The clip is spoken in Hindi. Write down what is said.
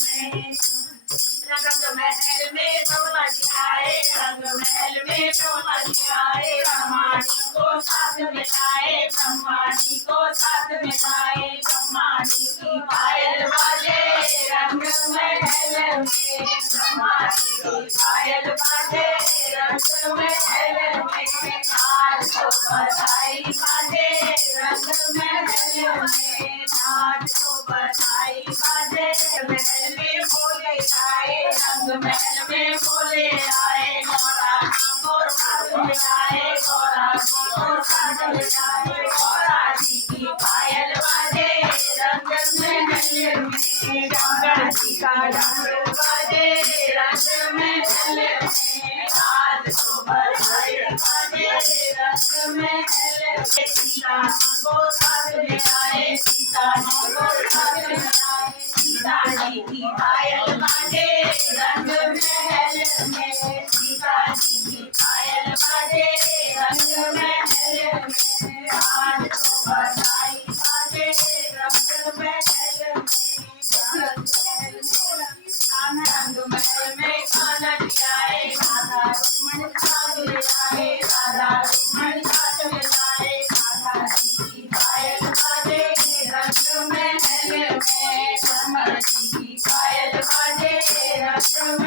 में रंग महल में भोला जी आए, रंग महल में भोला जी आए, ब्रह्माणी को साथ मिलाए, ब्रह्माणी को साथ मिलाए, ब्रह्माणी की पायल बाजे रंग महल में, ब्रह्माणी की पायल बाजे रंग महल में, आज तो बधाई बाजे रंग महल में, आज तो बधाई बाजे महल में भोले आए, रंग महल में भोले आए, गौरा को साथ मिलाए, गौरा को साथ मिलाए, गौरा जी की पायल बाजे रंग महल में, शंकर जी का डमरू बाजे रंग महल में, आज तो बधाई बाजे रंग महल में, सीता को साथ मिलाए, सीता को साथ मिलाए, सीता जी की पायल बाजे रंग महल में, सीता जी की पायल बाजे रंग महल में, आज तो बधाई बाजे रंग महल में, रंग महल में खाना खिलाए, राधा रमण साथ मिलाए, राधा रमण साथ मिलाए, राधा जी की पायल बाजे रंग महल में, रमण जी की पायल बाजे रंग